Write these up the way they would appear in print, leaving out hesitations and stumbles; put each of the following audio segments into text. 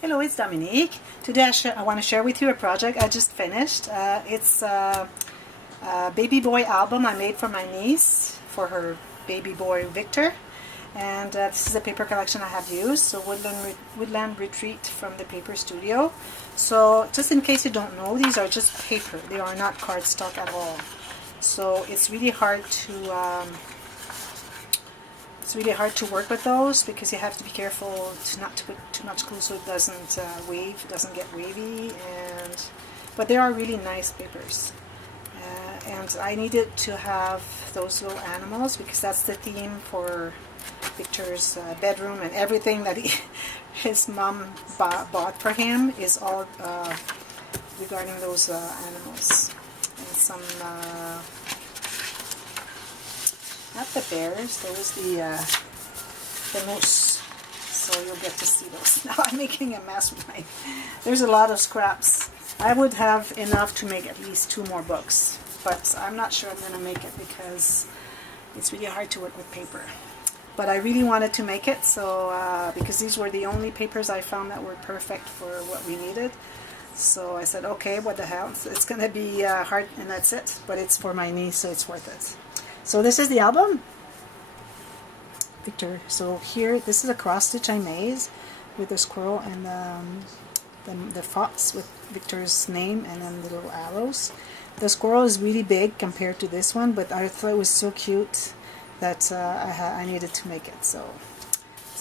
Hello, it's Dominique. Today I want to share with you a project I just finished. It's a baby boy album I made for my niece for her baby boy Victor. And this is a paper collection I have used, so Woodland Retreat from the paper studio. So just in case you don't know, these are just paper. They are not cardstock at all. So it's really hard to work with those because you have to be careful not to put too much glue so it doesn't doesn't get wavy. But they are really nice papers. And I needed to have those little animals because that's the theme for Victor's bedroom, and everything that his mom bought for him is all regarding those animals. And some not the bears, those the moose. So you'll get to see those. Now I'm making a mess with mine. There's a lot of scraps. I would have enough to make at least 2 more books, but I'm not sure I'm going to make it because it's really hard to work with paper. But I really wanted to make it, so because these were the only papers I found that were perfect for what we needed. So I said, okay, what the hell? It's going to be hard, and that's it. But it's for my niece, so it's worth it. So this is the album, Victor. So here, this is a cross stitch I made with the squirrel and the fox with Victor's name and then the little arrows. The squirrel is really big compared to this one, but I thought it was so cute that I needed to make it. So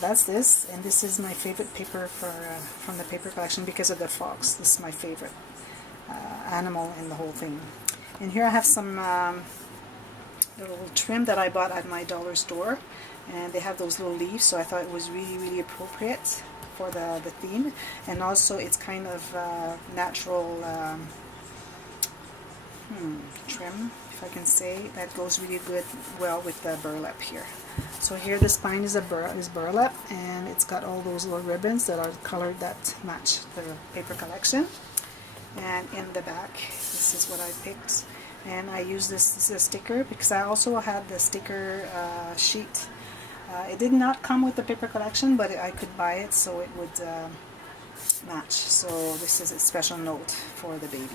that's this, and this is my favorite paper from the paper collection because of the fox. This is my favorite animal in the whole thing. And here I have some little trim that I bought at my dollar store, and they have those little leaves, so I thought it was really appropriate for the theme. And also it's kind of natural trim, if I can say, that goes really well with the burlap here. So here the spine is burlap, and it's got all those little ribbons that are colored that match the paper collection. And in the back, this is what I picked. And I use this as a sticker because I also had the sticker sheet. It did not come with the paper collection, but I could buy it so it would match. So this is a special note for the baby.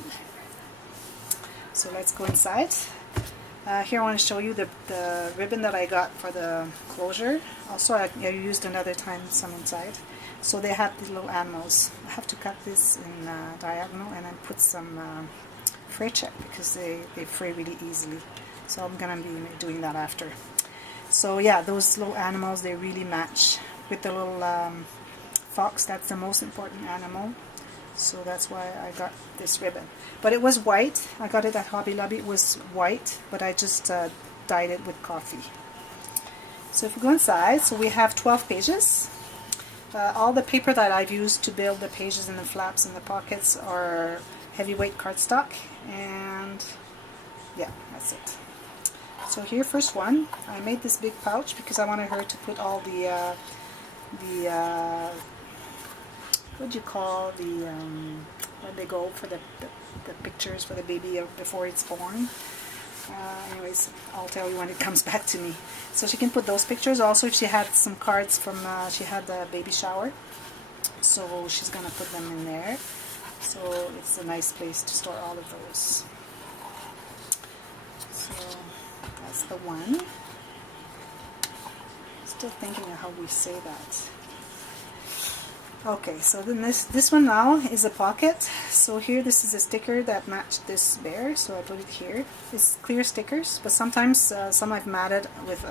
So let's go inside. Here I want to show you the ribbon that I got for the closure. Also I used another time some inside. So they have these little animals. I have to cut this in diagonal and then put some fray check because they fray really easily. So I'm going to be doing that after. So yeah, those little animals, they really match with the little fox. That's the most important animal. So that's why I got this ribbon. But it was white. I got it at Hobby Lobby. It was white, but I just dyed it with coffee. So if we go inside, so we have 12 pages. All the paper that I've used to build the pages and the flaps and the pockets are heavyweight cardstock, and yeah, that's it. So here, first one, I made this big pouch because I wanted her to put all the what do you call where they go for the pictures for the baby before it's born. Anyways, I'll tell you when it comes back to me. So she can put those pictures. Also, if she had some cards from she had the baby shower, so she's gonna put them in there. So it's a nice place to store all of those. So that's the one. Still thinking of how we say that. Okay, so then this one now is a pocket. So here, this is a sticker that matched this bear, so I put it here. It's clear stickers, but sometimes some I've matted with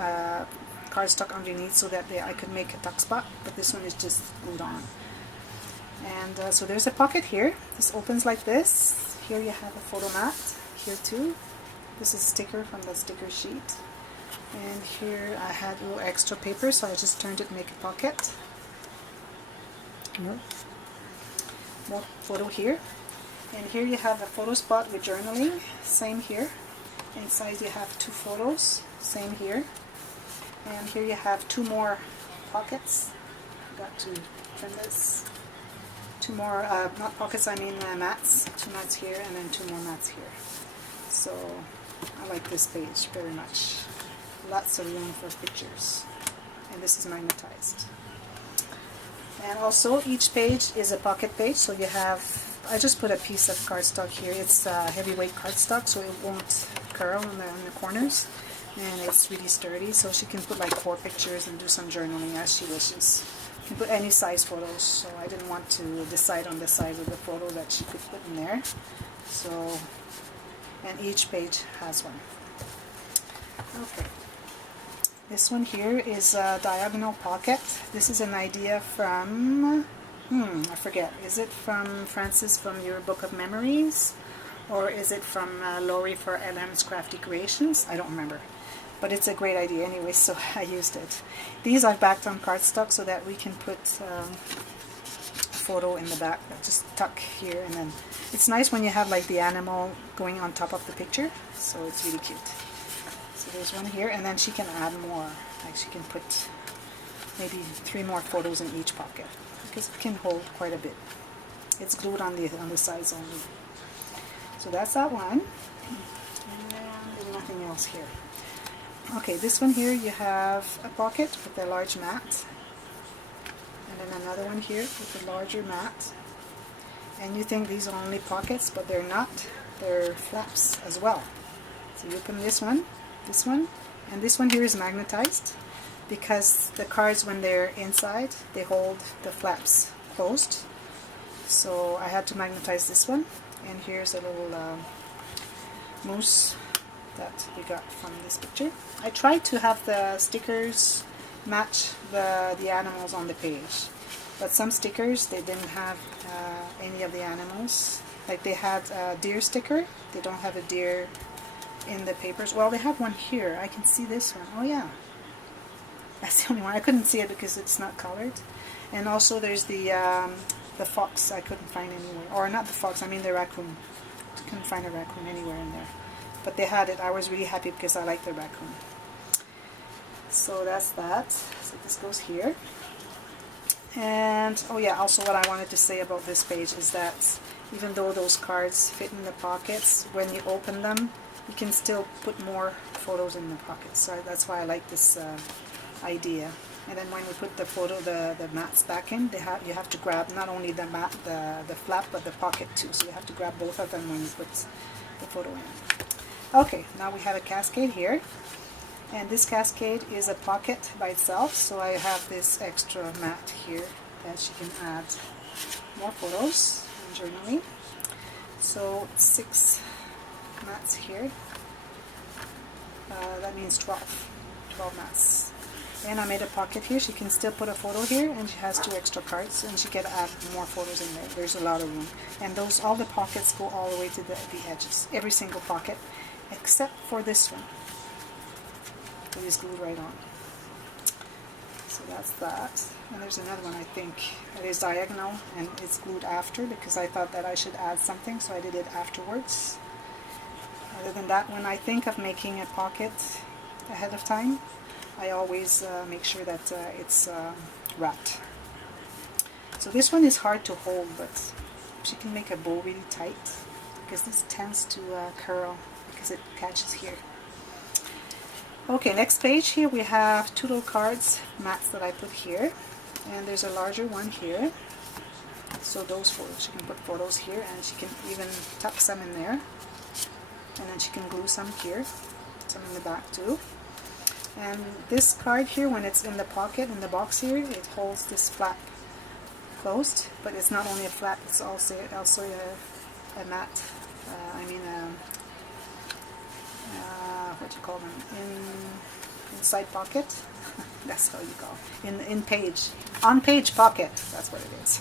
cardstock underneath so that I could make a tuck spot, but this one is just glued on. And so there's a pocket here. This opens like this. Here you have a photo mat. Here too. This is a sticker from the sticker sheet. And here I had a little extra paper, so I just turned it to make a pocket. More photo here. And here you have a photo spot with journaling. Same here. Inside you have 2 photos. Same here. And here you have 2 more pockets. Got to trim this. 2 more, not pockets, I mean mats. 2 mats here and then 2 more mats here. So I like this page very much. Lots of room for pictures. And this is magnetized. And also each page is a pocket page, so you have, I just put a piece of cardstock here. It's heavyweight cardstock, so it won't curl in the corners, and it's really sturdy, so she can put like 4 pictures and do some journaling as she wishes. You can put any size photos, so I didn't want to decide on the size of the photo that she could put in there. So, and each page has one. Okay. This one here is a diagonal pocket. This is an idea from, I forget, is it from Francis from your Book of Memories? Or is it from Lori for LM's Crafty Creations? I don't remember. But it's a great idea anyway, so I used it. These I've backed on cardstock so that we can put a photo in the back. Just tuck here, and then it's nice when you have like the animal going on top of the picture, so it's really cute. So there's one here, and then she can add more. Like she can put maybe 3 more photos in each pocket because it can hold quite a bit. It's glued on the sides only. So that's that one. And there's nothing else here. Okay, this one here you have a pocket with a large mat, and then another one here with a larger mat. And you think these are only pockets, but they're not. They're flaps as well. So you open this one, and this one here is magnetized because the cards, when they're inside, they hold the flaps closed. So I had to magnetize this one. And here's a little moose that we got from this picture. I tried to have the stickers match the animals on the page, but some stickers, they didn't have any of the animals. Like they had a deer sticker, they don't have a deer in the papers. Well, they have one here. I can see this one. Oh yeah, that's the only one. I couldn't see it because it's not colored. And also there's the fox. I couldn't find anywhere, or not the fox, I mean the raccoon. I couldn't find a raccoon anywhere in there, but they had it. I was really happy because I like the raccoon. So that's that. So this goes here. And oh yeah, also what I wanted to say about this page is that even though those cards fit in the pockets, when you open them, you can still put more photos in the pockets. So that's why I like this idea. And then when we put the mats back in, you have to grab not only the mat, the flap, but the pocket too. So you have to grab both of them when you put the photo in. Okay, now we have a cascade here. And this cascade is a pocket by itself, so I have this extra mat here that she can add more photos and journaling. So 6 mats here. That means 12 mats. And I made a pocket here. She can still put a photo here, and she has 2 extra cards, and she can add more photos in there. There's a lot of room. And all the pockets go all the way to the edges. Every single pocket, except for this one. It is glued right on. So that's that. And there's another one, I think. It is diagonal, and it's glued after because I thought that I should add something, so I did it afterwards. Other than that, when I think of making a pocket ahead of time, I always make sure that it's wrapped. So this one is hard to hold, but she can make a bow really tight because this tends to curl because it catches here. Okay, next page here we have 2 little cards, mats that I put here, and there's a larger one here. So those photos, she can put photos here, and she can even tuck some in there, and then she can glue some here, some in the back too. And this card here, when it's in the pocket, in the box here, it holds this flap closed, but it's not only a flap, it's also a mat, what do you call them, inside pocket. That's how you call it. On page pocket, that's what it is.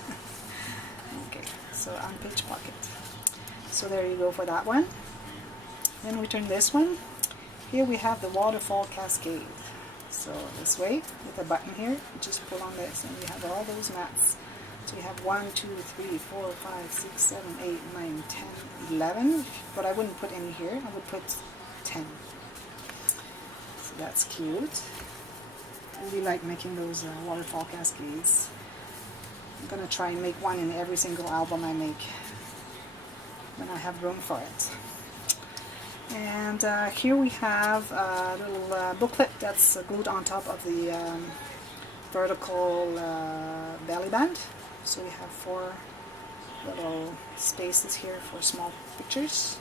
Okay, so on page pocket. So there you go for that one. Then we turn this one. Here we have the waterfall cascade. So this way, with a button here, you just pull on this, and we have all those mats. So we have 1, 2, 3, 4, 5, 6, 7, 8, 9, 10, 11. But I wouldn't put any here. I would put 10. So that's cute. I really like making those waterfall cascades. I'm going to try and make one in every single album I make when I have room for it. And here we have a little booklet that's glued on top of the vertical belly band. So we have 4 little spaces here for small pictures,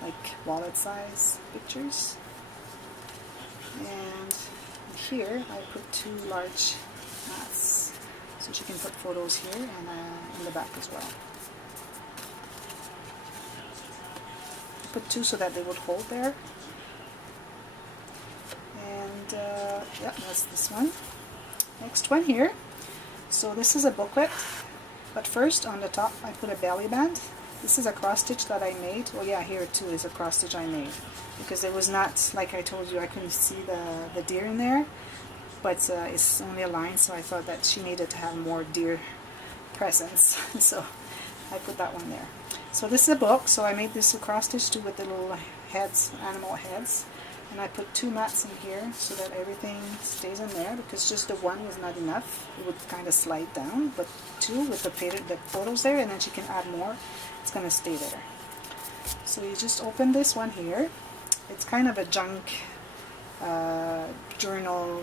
like wallet size pictures. And here I put 2 large mats, so she can put photos here and in the back as well. I put 2 so that they would hold there. And yeah, that's this one. Next one here. So this is a booklet, but first on the top I put a belly band. This is a cross stitch that I made. Well, yeah, here too is a cross stitch I made, because it was not, like I told you, I couldn't see the deer in there, but it's only a line, so I thought that she needed to have more deer presence. So I put that one there. So this is a book, so I made this a cross stitch too with the little heads, animal heads. And I put 2 mats in here so that everything stays in there, because just the one was not enough. It would kind of slide down, but 2 with the photos there, and then she can add more. It's going to stay there. So you just open this one here. It's kind of a junk journal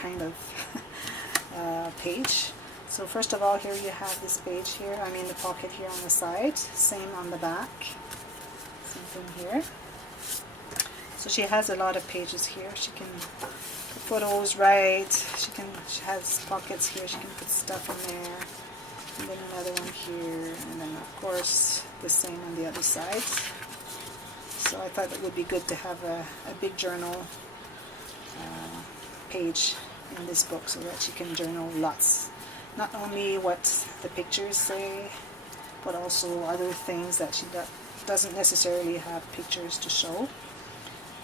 kind of page. So first of all, here you have this page here. I mean the pocket here on the side. Same on the back. Same thing here. So she has a lot of pages here. She can put photos, write. She has pockets here. She can put stuff in there. And then another one here. And then of course the same on the other side. So I thought it would be good to have a big journal page in this book so that she can journal lots. Not only what the pictures say, but also other things that she doesn't necessarily have pictures to show.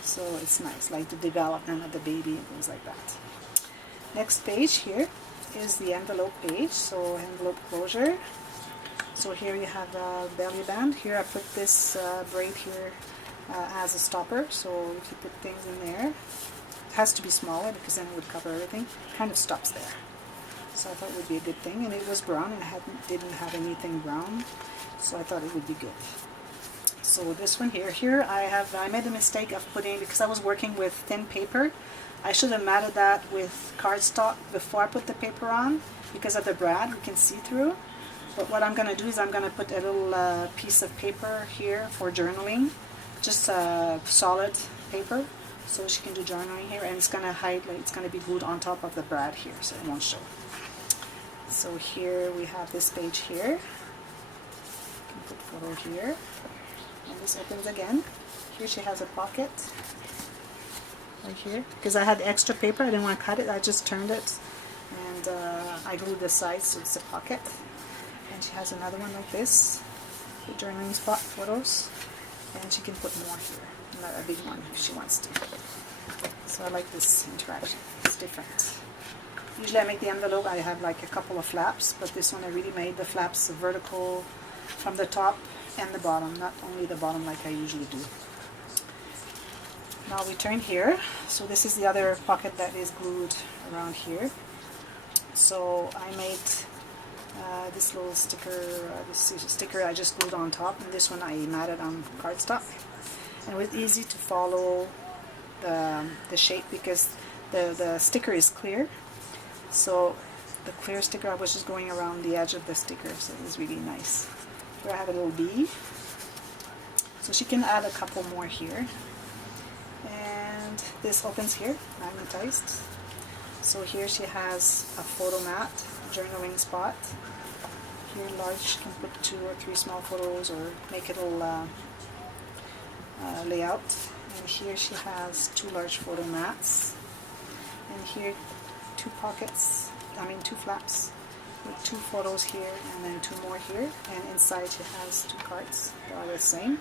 So it's nice, like the development of the baby and things like that. Next page here is the envelope page, so envelope closure. So here you have a belly band. Here I put this braid here as a stopper, so if you put things in there, it has to be smaller because then it would cover everything. It kind of stops there. So I thought it would be a good thing, and it was brown and didn't have anything brown, so I thought it would be good. So this one here I made the mistake of putting, because I was working with thin paper, I should have matted that with cardstock before I put the paper on, because of the brad we can see through. But what I'm going to do is I'm going to put a little piece of paper here for journaling, just solid paper, so she can do journaling here, and it's going to hide, like it's going to be glued on top of the brad here, so it won't show. So here we have this page here. You can put photo here. And this opens again. Here she has a pocket right here. Because I had extra paper, I didn't want to cut it. I just turned it and I glued the sides so it's a pocket. And she has another one like this, the journaling spot photos. And she can put more here, not a big one if she wants to. So I like this interaction. It's different. Usually I make the envelope, I have like a couple of flaps, but this one I really made the flaps vertical from the top and the bottom, not only the bottom like I usually do. Now we turn here. So this is the other pocket that is glued around here. So I made this little sticker, this sticker I just glued on top, and this one I matted on cardstock. And it was easy to follow the shape because the sticker is clear. So the clear sticker, I was just going around the edge of the sticker, so it was really nice. Here I have a little bee, so she can add a couple more here. And this opens here, magnetized. So here she has a photo mat, journaling spot. Here large, she can put 2 or 3 small photos or make it a little layout. And here she has 2 large photo mats. And here 2 pockets, 2 flaps with 2 photos here and then 2 more here, and inside she has 2 cards that are the same.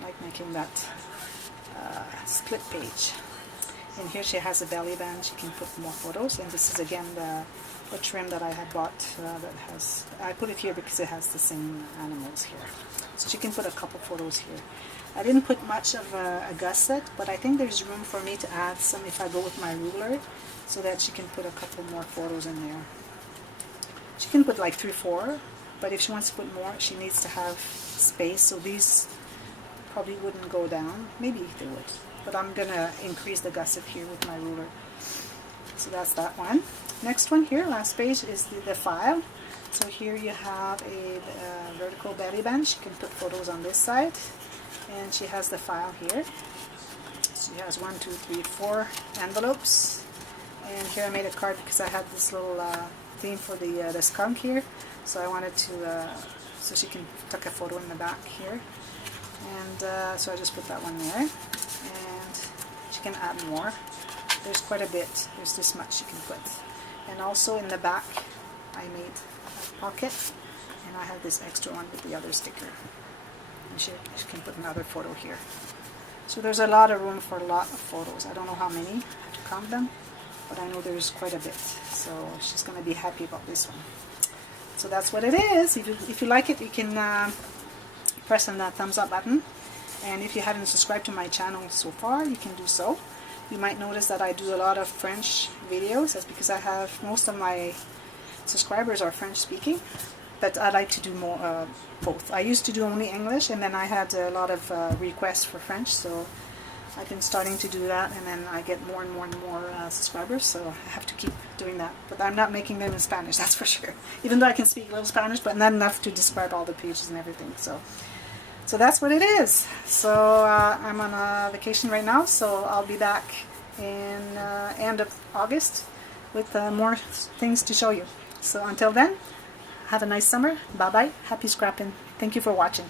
I like making that split page. And here she has a belly band, she can put more photos, and this is again the trim that I had bought that has, I put it here because it has the same animals here. So she can put a couple photos here. I didn't put much of a gusset, but I think there's room for me to add some if I go with my ruler, so that she can put a couple more photos in there. She can put like 3 or 4, but if she wants to put more, she needs to have space, so these probably wouldn't go down. Maybe they would, but I'm gonna increase the gusset here with my ruler. So that's that one. Next one here, last page, is the file. So here you have a vertical belly band. She can put photos on this side, and she has the file here. So she has 1, 2, 3, 4 envelopes, and here I made a card because I had this little theme for the skunk here, so I wanted to so she can take a photo in the back here, and so I just put that one there, and she can add more. There's quite a bit. There's this much she can put, and also in the back I made a pocket, and I have this extra one with the other sticker, and she can put another photo here. So there's a lot of room for a lot of photos. I don't know how many, I have to count them, but I know there's quite a bit. So she's going to be happy about this one. So that's what it is. If you like it, you can press on that thumbs up button. And if you haven't subscribed to my channel so far, you can do so. You might notice that I do a lot of French videos. That's because I have most of my subscribers are French speaking. But I like to do more both. I used to do only English, and then I had a lot of requests for French, so I've been starting to do that, and then I get more and more and more subscribers, so I have to keep doing that. But I'm not making them in Spanish, that's for sure. Even though I can speak a little Spanish, but not enough to describe all the pages and everything. So that's what it is. So I'm on a vacation right now, so I'll be back in end of August with more things to show you. So until then, have a nice summer. Bye bye. Happy scrapping. Thank you for watching.